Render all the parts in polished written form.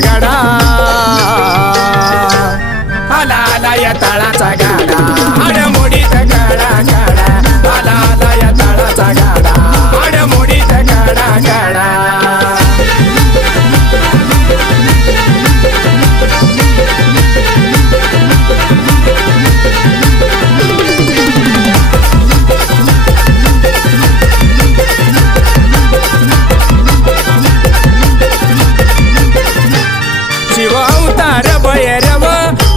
गडा आला आला या तळाचा गाडा आडमोडीत गाडा गाडा आला आला या तळाचा गाडा आडमोडीत गाडा गाडा शिव अवतार भैरव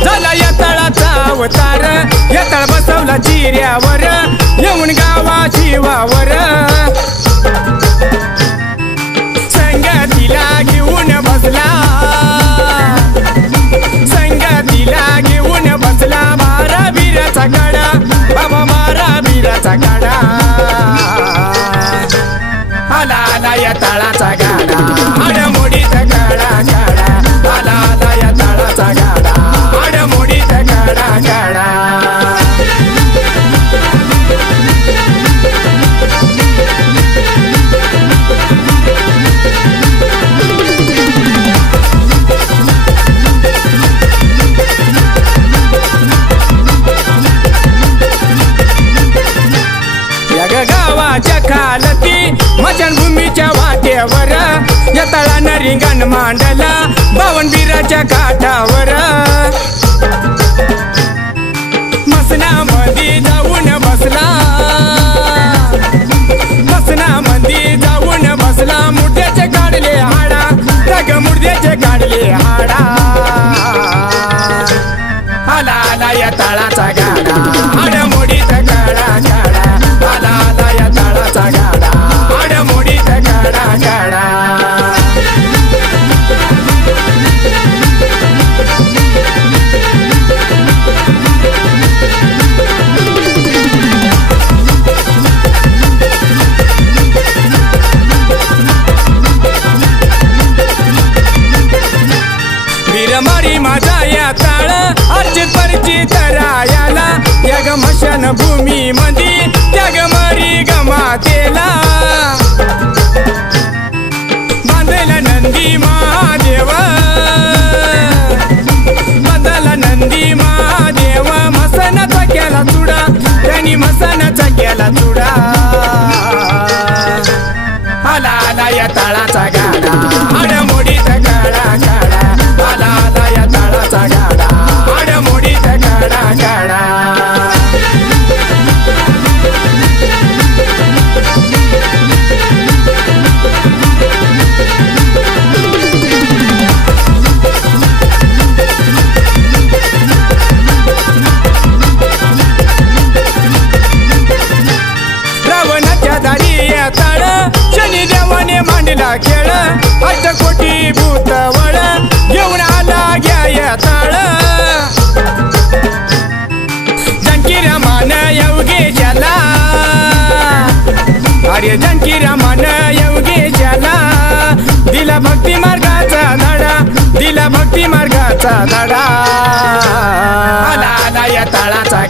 झाला या तळाचा अवतार या तळ बसवला जिऱ्यावर येऊन गावा शिवावर संगतीला घेऊन बसला संगतीला घेऊन बसला बारा बिराचा गाडा बाबा बारा बिराचा गाडा आला आला या तळाचा गाडा आडमोडीत गाडा गाडा आला आला या तळाचा गाडा आडमोडीत गाडा गाडा या गावाच्या खालती मचानभूमीच्या वाटेवर या तळानं रिंगण मांडला बावनबीराच्या काठावर मसनामध्ये जाऊन बसला मसनामध्ये जाऊन बसला मुर्द्याचे काढले हाडा रग मुर्द्याचे काढले हाडा आला आला या तळाचा गाडा आडमोडीत गाडा गाडा आला आला या तळाचा गाडा आडमोडीत गाडा गाडा वीरमारी माझा या ताळ अर्चित परिचित रायाला या ग मशान भूमी मध्ये त्या ग मारी गमातेला बांधला नंदी महादेव बांधला नंदी महादेव मसनाचा केला चुडा त्यांनी मसनाचा केला चुडा आला आला या तळाचा गाडा आडमोडीत गाडा गाडा आला आला या तळाचा गाडा आडमोडीत गाडा गाडा रावणाच्या दारी या ताळ शनिदेवाने मांडला खेळ अष्टकोटी भूतवळ घेऊन आला घ्या या ताळ जानकी रमान योगेशाला अरे जानकी रमान योगेशाला दिला भक्ती मार्गाचा धडा दिला भक्ती मार्गाचा धडा आला आला या तळाचा